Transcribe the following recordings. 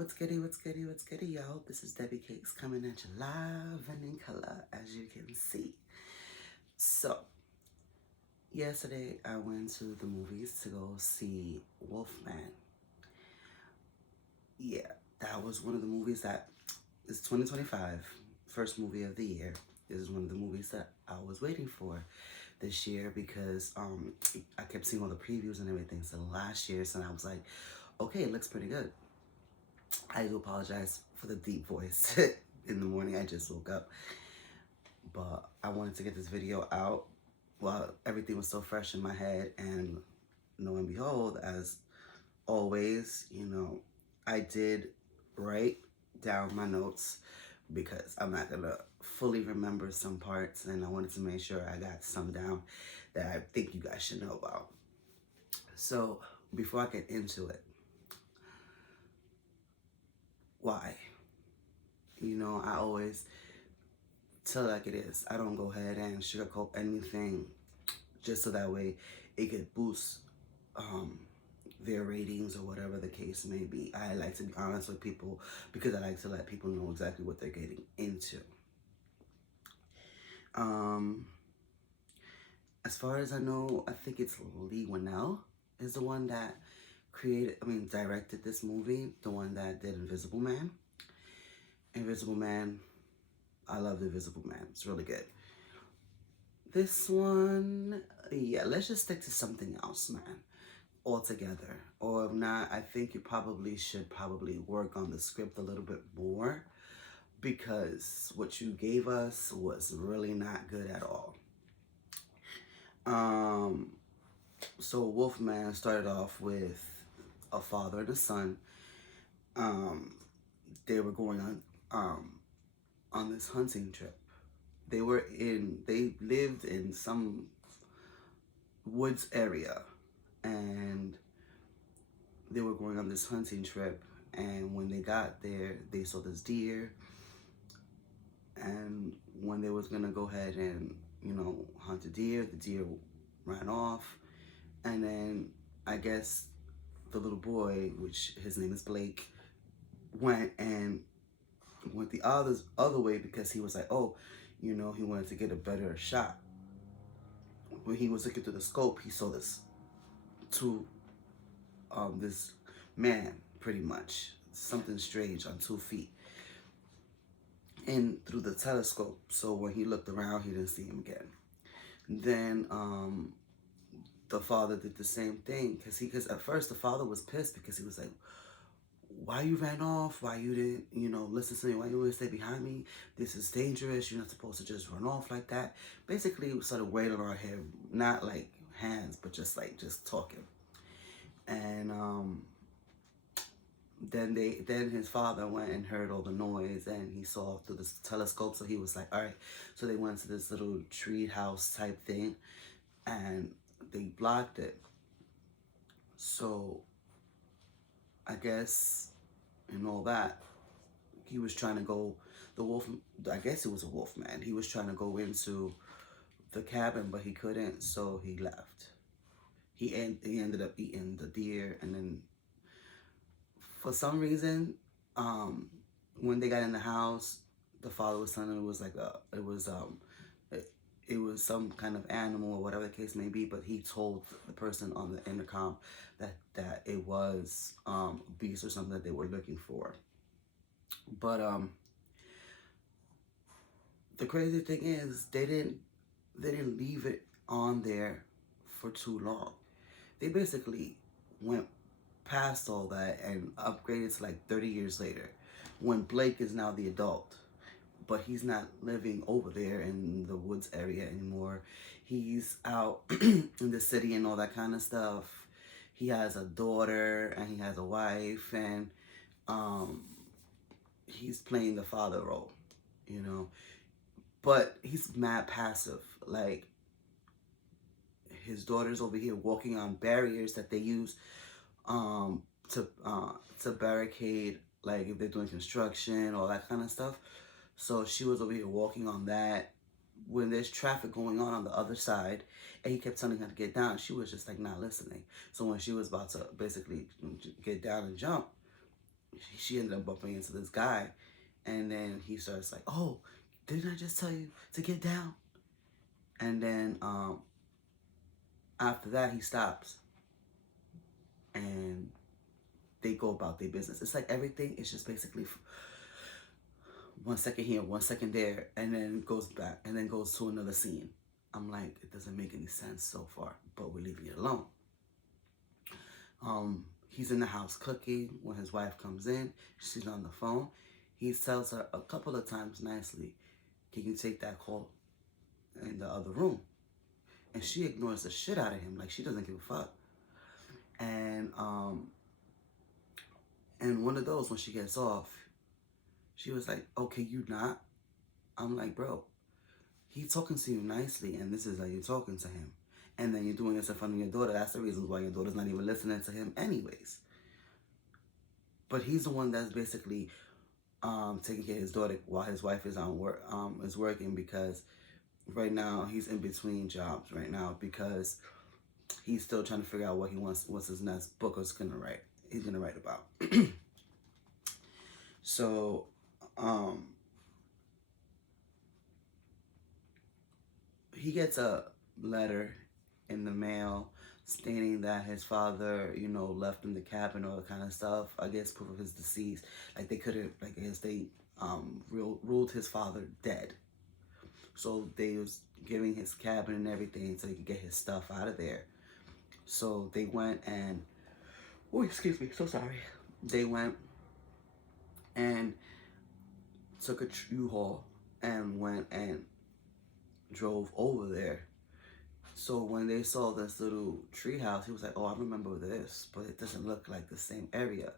What's goody, what's goody, what's goody, y'all? This is Debbie Cakes coming at you live and in color, as you can see. So, yesterday I went to the movies to go see Wolfman. Yeah, that was one of the movies that is 2025, first movie of the year. This is one of the movies that I was waiting for this year because I kept seeing all the previews and everything. So last year, so I was like, okay, it looks pretty good. I do apologize for the deep voice in the morning. I just woke up. But I wanted to get this video out while everything was so fresh in my head. And lo and behold, as always, I did write down my notes because I'm not going to fully remember some parts. And I wanted to make sure I got some down that I think you guys should know about. So before I get into it, why? I always tell it like it is. I don't go ahead and sugarcoat anything just so that way it could boost um, their ratings or whatever the case may be. I like to be honest with people because I like to let people know exactly what they're getting into. Um, as far as I know, I think it's Lee Winnell is the one that directed this movie, the one that did Invisible Man. Invisible Man, I love Invisible Man. It's really good. This one, yeah, let's just stick to something else, man, altogether. Or if not, I think you probably should work on the script a little bit more because what you gave us was really not good at all. So Wolfman started off with a father and a son. They were going on this hunting trip. They lived in some woods area, and they were going on this hunting trip. And when they got there, they saw this deer. And when they was gonna go ahead and hunt the deer ran off. And then I guess the little boy, which his name is Blake, went the other way because he was like, oh, he wanted to get a better shot. When he was looking through the scope, he saw this this man, pretty much something strange on 2 feet, and through the telescope. So when he looked around, he didn't see him again. Then the father did the same thing because at first the father was pissed because he was like, why you ran off? Why you didn't, listen to me? Why you wouldn't stay behind me? This is dangerous. You're not supposed to just run off like that. Basically, we started wailing on our head, not like hands, but just talking. And then his father went and heard all the noise, and he saw through the telescope. So he was like, all right. So they went to this little tree house type thing, and they blocked it. So I guess and all that, he was trying to go, I guess it was a wolf man. He was trying to go into the cabin, but he couldn't, so he left. He ended up eating the deer, and then for some reason, when they got in the house, the father was telling him it was some kind of animal or whatever the case may be, but he told the person on the intercom that it was a beast or something that they were looking for. But the crazy thing is they didn't leave it on there for too long. They basically went past all that and upgraded to like 30 years later, when Blake is now the adult, but he's not living over there in the woods area anymore. He's out in the city and all that kind of stuff. He has a daughter and he has a wife, and he's playing the father role, but he's mad passive. Like, his daughter's over here walking on barriers that they use to barricade, like if they're doing construction, all that kind of stuff. So she was over here walking on that when there's traffic going on the other side, and he kept telling her to get down. She was just like not listening. So when she was about to basically get down and jump, she ended up bumping into this guy, and then he starts like, "Oh, didn't I just tell you to get down?" And then after that, he stops, and they go about their business. It's like everything is just basically 1 second here, 1 second there, and then goes back, and then goes to another scene. I'm like, it doesn't make any sense so far, but we're leaving it alone. He's in the house cooking when his wife comes in. She's on the phone. He tells her a couple of times nicely, "Can you take that call in the other room?" And she ignores the shit out of him, like she doesn't give a fuck. And one of those, when she gets off, she was like, "Okay, you not?" I'm like, "Bro, he's talking to you nicely, and this is how you're talking to him. And then you're doing this in front of your daughter. That's the reason why your daughter's not even listening to him anyways." But he's the one that's basically taking care of his daughter while his wife is on work, is working, because right now he's in between jobs right now, because he's still trying to figure out what he what's his next book is gonna write. He's gonna write about. So, he gets a letter in the mail stating that his father, left in the cabin, all that kind of stuff. I guess proof of his decease. Like they couldn't, like I guess they ruled his father dead. So they was giving his cabin and everything so he could get his stuff out of there. So they went and, oh, excuse me, so sorry. They went and took a U-Haul and went and drove over there. So when they saw this little tree house, he was like, "Oh, I remember this, but it doesn't look like the same area."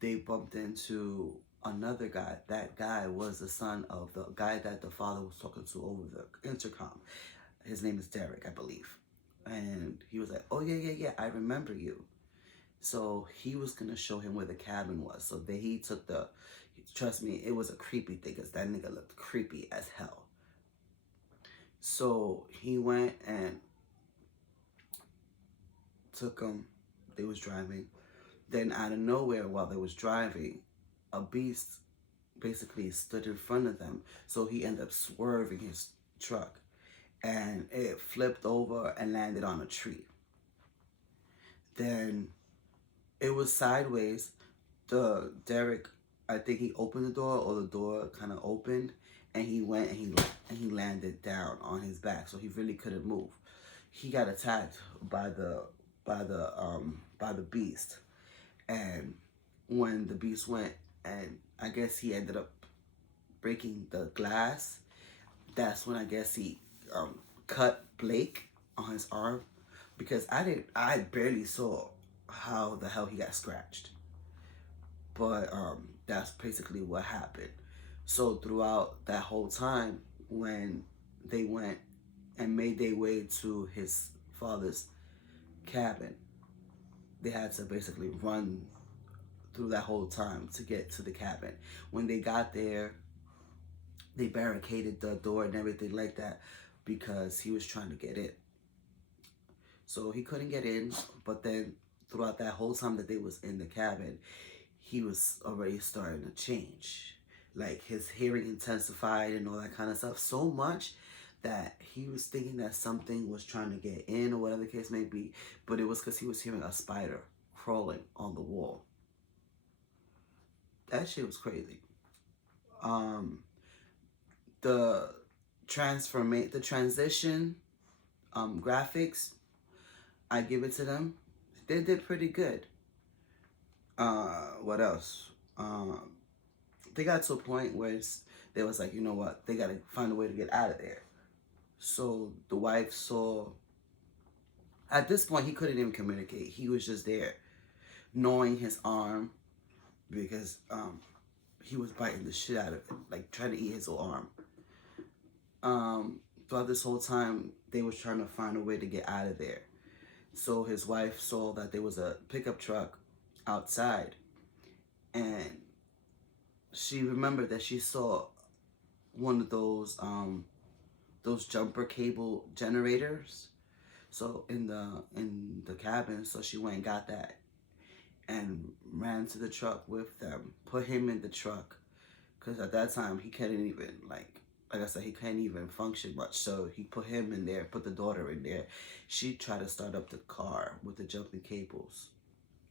They bumped into another guy. That guy was the son of the guy that the father was talking to over the intercom. His name is Derek, I believe. And he was like, "Oh, yeah, I remember you." So he was going to show him where the cabin was. So he took trust me, it was a creepy thing, because that nigga looked creepy as hell. So he went and took him. They was driving. Then out of nowhere, while they was driving, a beast basically stood in front of them. So he ended up swerving his truck, and it flipped over and landed on a tree. Then it was sideways. Derek, I think he opened the door, or the door kind of opened, and he went and he landed down on his back. So he really couldn't move. He got attacked by the beast. And when the beast went, and I guess he ended up breaking the glass, that's when I guess he cut Blake on his arm, because I barely saw how the hell he got scratched. But that's basically what happened. So throughout that whole time, when they went and made their way to his father's cabin, they had to basically run through that whole time to get to the cabin. When they got there, they barricaded the door and everything like that, because he was trying to get in. So he couldn't get in, but then throughout that whole time that they was in the cabin, he was already starting to change. Like his hearing intensified and all that kind of stuff, so much that he was thinking that something was trying to get in, or whatever the case may be, but it was because he was hearing a spider crawling on the wall. That shit was crazy. The transition graphics, I give it to them. They did pretty good. What else? They got to a point where they was like, you know what? They gotta find a way to get out of there. So the wife saw. At this point, he couldn't even communicate. He was just there, gnawing his arm, because he was biting the shit out of it, like trying to eat his arm. Throughout this whole time, they was trying to find a way to get out of there. So his wife saw that there was a pickup truck outside, and she remembered that she saw one of those jumper cable generators. So in the cabin, so she went and got that, and ran to the truck with them, put him in the truck, because at that time he couldn't even, like I said, he couldn't even function much. So he put him in there, put the daughter in there. She tried to start up the car with the jumping cables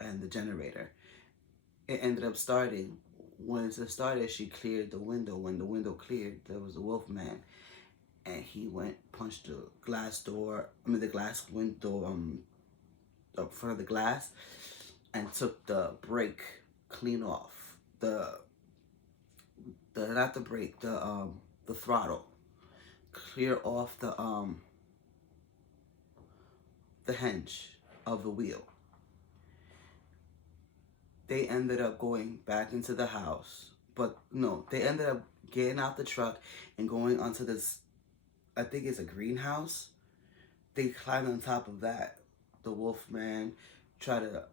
and the generator. It ended up starting. Once it started, she cleared the window. When the window cleared, there was a wolf man, and he went, punched the glass door, the glass window, up front of the glass, and took the brake clean off. The not the brake, the throttle. Clear off the hinge of the wheel. They ended up going back into the house. But no, they ended up getting out the truck and going onto this, I think it's a greenhouse. They climbed on top of that. The wolf man tried to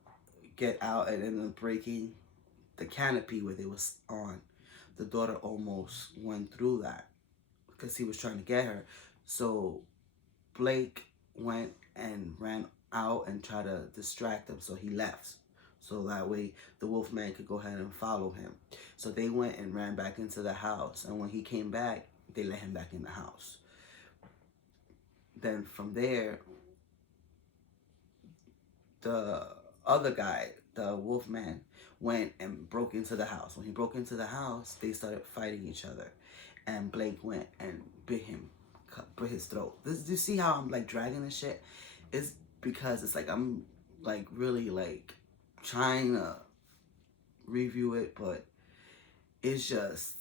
get out and ended up breaking the canopy where they was on. The daughter almost went through that because he was trying to get her. So Blake went and ran out and tried to distract him, so he left. So that way the wolfman could go ahead and follow him. So they went and ran back into the house, and when he came back, they let him back in the house. Then from there, the other guy, the wolfman, went and broke into the house. When he broke into the house, they started fighting each other, and Blake went and bit his throat. Do you see how I'm like dragging this shit? It's because it's like I'm like really like trying to review it, but it's just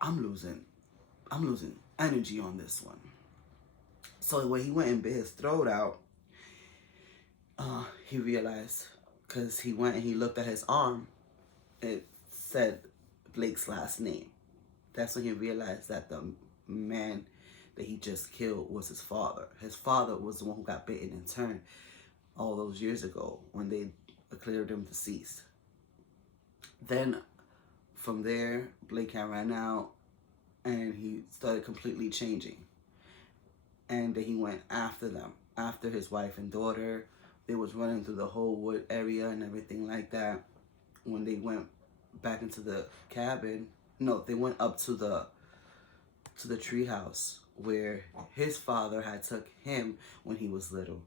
I'm losing energy on this one. So when he went and bit his throat out, he realized, because he went and he looked at his arm, it said Blake's last name. That's when he realized that the man that he just killed was his father. His father was the one who got bitten in turn all those years ago when they declared him deceased. Then from there, Blake had ran out and he started completely changing. And then he went after them, after his wife and daughter. They was running through the whole wood area and everything like that. When they went back into the cabin, no, they went up to the tree house where his father had took him when he was little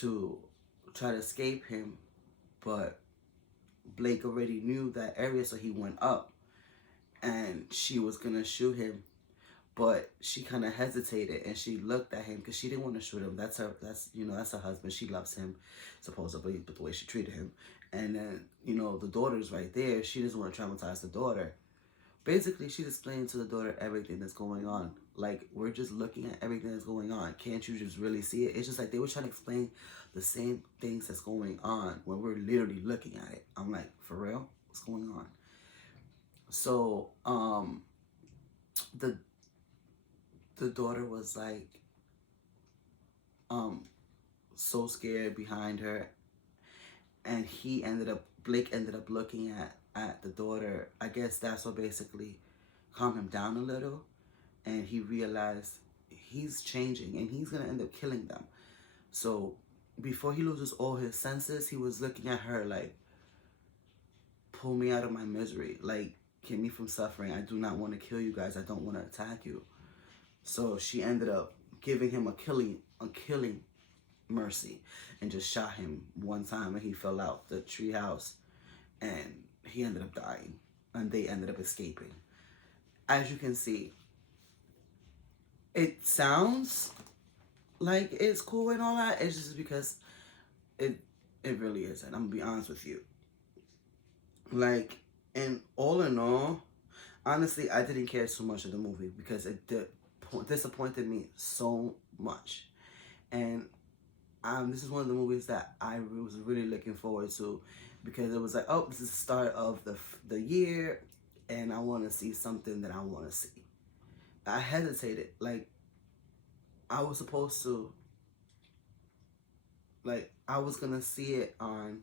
to try to escape him, but Blake already knew that area, so he went up and she was gonna shoot him, but she kind of hesitated and she looked at him because she didn't want to shoot him. That's her husband. She loves him, supposedly, but the way she treated him. And then, the daughter's right there. She doesn't want to traumatize the daughter. Basically, she's explaining to the daughter everything that's going on. Like, we're just looking at everything that's going on. Can't you just really see it? It's just like they were trying to explain the same things that's going on when we're literally looking at it. I'm like, for real? What's going on? So, the daughter was like, so scared behind her, and Blake ended up looking at the daughter. I guess that's what basically calmed him down a little, and he realized he's changing and he's gonna end up killing them. So before he loses all his senses, he was looking at her like, pull me out of my misery, like, keep me from suffering. I do not want to kill you guys. I don't want to attack you. So she ended up giving him a killing mercy and just shot him one time, and he fell out the treehouse and he ended up dying, and they ended up escaping. As you can see, it sounds like it's cool and all that. It's just because it really isn't. I'm gonna be honest with you. Like, and all in all, honestly, I didn't care so much of the movie because it disappointed me so much. And this is one of the movies that I was really looking forward to, because it was like, oh, this is the start of the year, and I want to see something that I want to see. I hesitated. Like, I was supposed to, like, I was going to see it on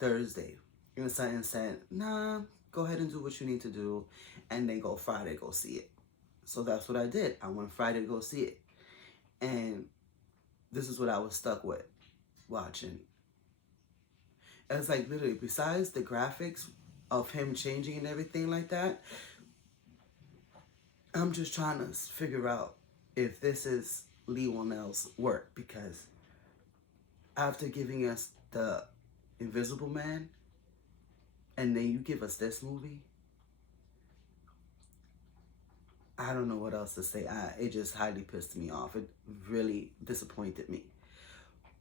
Thursday. And something said, nah, go ahead and do what you need to do, and then go Friday, go see it. So that's what I did. I went Friday to go see it. And this is what I was stuck with watching. It's like literally, besides the graphics of him changing and everything like that, I'm just trying to figure out if this is Lee Whannell's work, because after giving us the Invisible Man and then you give us this movie, I don't know what else to say. It just highly pissed me off. It really disappointed me.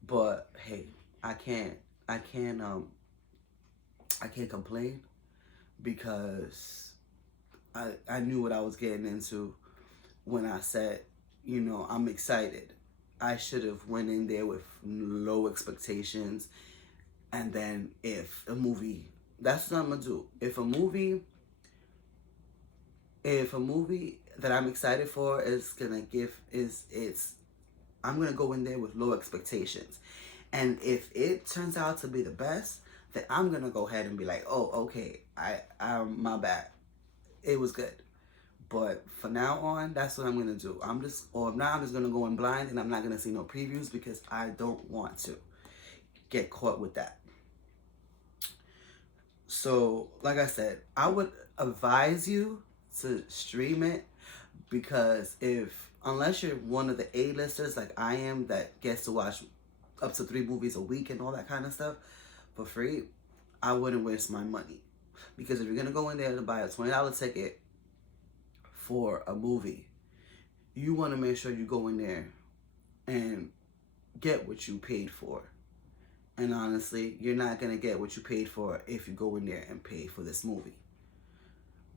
But hey, I can't I can't um I can't complain, because I knew what I was getting into when I said, I'm excited. I should have went in there with low expectations, and then if a movie, that's what I'm gonna do. If a movie that I'm excited for is gonna give is it's I'm gonna go in there with low expectations. And if it turns out to be the best, then I'm gonna go ahead and be like, oh, okay, my bad. It was good. But for now on, that's what I'm gonna do. Or now I'm just gonna go in blind and I'm not gonna see no previews, because I don't want to get caught with that. So, like I said, I would advise you to stream it, because unless you're one of the A-listers like I am that gets to watch up to 3 movies a week and all that kind of stuff for free, I wouldn't waste my money. Because if you're gonna go in there to buy a $20 ticket for a movie, you want to make sure you go in there and get what you paid for. And honestly, you're not going to get what you paid for if you go in there and pay for this movie.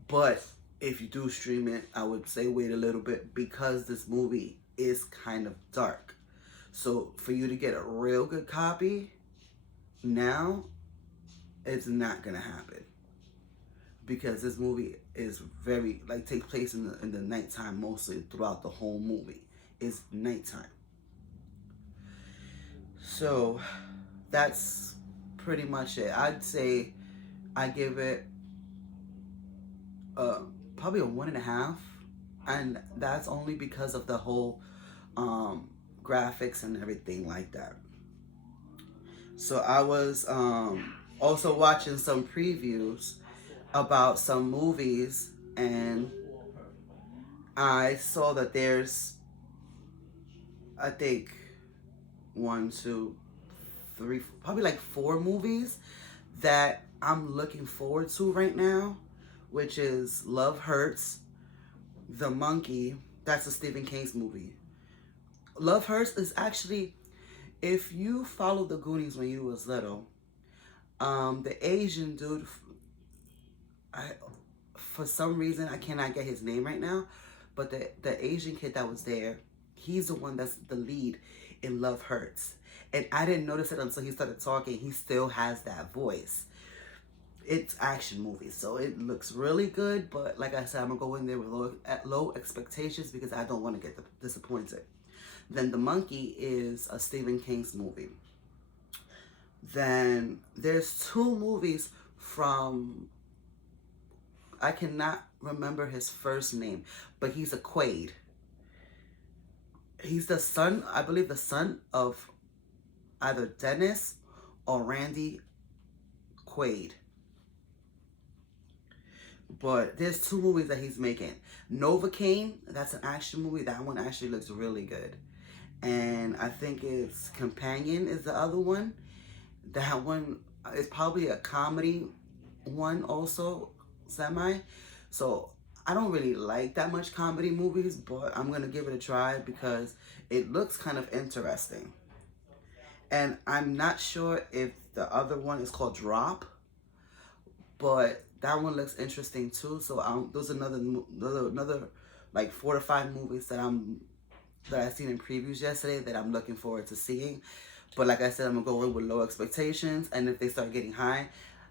But if you do stream it, I would say wait a little bit, because this movie is kind of dark. So for you to get a real good copy now, it's not going to happen. Because this movie is very, takes place in the nighttime mostly throughout the whole movie. It's nighttime. So that's pretty much it. I'd say I give it probably a 1.5, and that's only because of the whole graphics and everything like that. So I was also watching some previews about some movies, and I saw that there's, I think, 1, 2, 3, probably like 4 movies that I'm looking forward to right now, which is Love Hurts, The Monkey. That's a Stephen King's movie. Love Hurts is actually, if you followed the Goonies when you was little, the Asian dude, for some reason I cannot get his name right now, but the Asian kid that was there, he's the one that's the lead in Love Hurts. And I didn't notice it until he started talking. He still has that voice. It's action movie, so it looks really good. But like I said, I'm going to go in there with low expectations, because I don't want to get disappointed. Then The Monkey is a Stephen King's movie. Then there's 2 movies from, I cannot remember his first name, but he's a Quaid. He's the son, I believe the son of either Dennis or Randy Quaid. But there's 2 movies that he's making. Novocaine, that's an action movie. That one actually looks really good. And I think it's Companion is the other one. That one is probably a comedy one also, semi. So I don't really like that much comedy movies, but I'm going to give it a try because it looks kind of interesting. And I'm not sure if the other one is called Drop, but that one looks interesting too. So those are another like 4 to 5 movies that I seen in previews yesterday that I'm looking forward to seeing. But like I said, I'm gonna go in with low expectations, and if they start getting high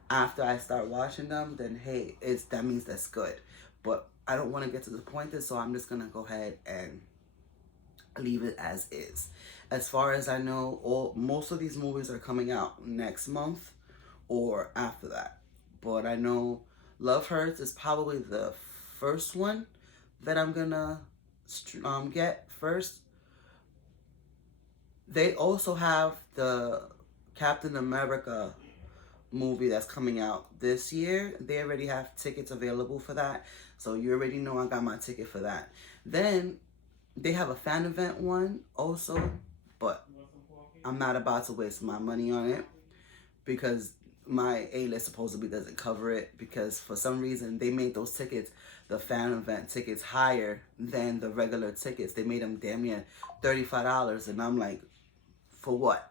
after I start watching them, then hey, that means that's good. But I don't want to get disappointed, so I'm just gonna go ahead and leave it as is. As far as I know, most of these movies are coming out next month or after that. But I know Love Hurts is probably the first one that I'm gonna get first. They also have the Captain America movie that's coming out this year. They already have tickets available for that. So you already know I got my ticket for that. Then they have a fan event one also, but I'm not about to waste my money on it because my A-list supposedly doesn't cover it, because for some reason they made those tickets, the fan event tickets, higher than the regular tickets. They made them damn near $35, and I'm like, for what?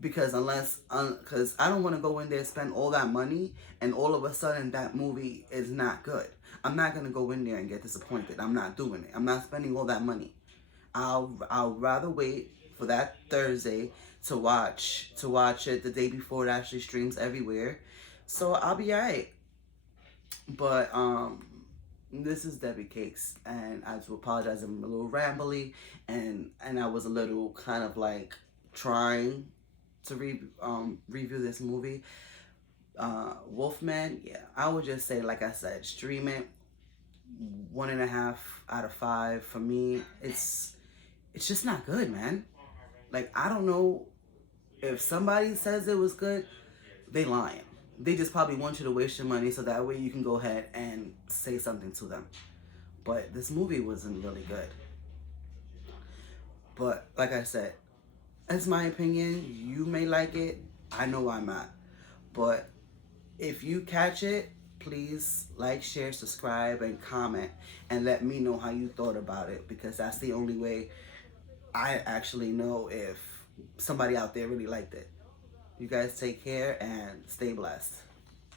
Because because I don't want to go in there and spend all that money and all of a sudden that movie is not good. I'm not gonna go in there and get disappointed. I'm not doing it. I'm not spending all that money. I'll rather wait for that Thursday to watch it the day before it actually streams everywhere. So I'll be alright. But this is Debbie Cakes, and I do apologize. I'm a little rambly, and I was a little kind of like trying to review this movie. Wolfman, yeah, I would just say, like I said, stream it. 1.5 out of 5 for me. It's just not good, man. Like, I don't know, if somebody says it was good, they lying. They just probably want you to waste your money so that way you can go ahead and say something to them. But this movie wasn't really good. But like I said, that's my opinion. You may like it. I know I'm not. But if you catch it, please like, share, subscribe, and comment, and let me know how you thought about it, because that's the only way I actually know if somebody out there really liked it. You guys take care and stay blessed.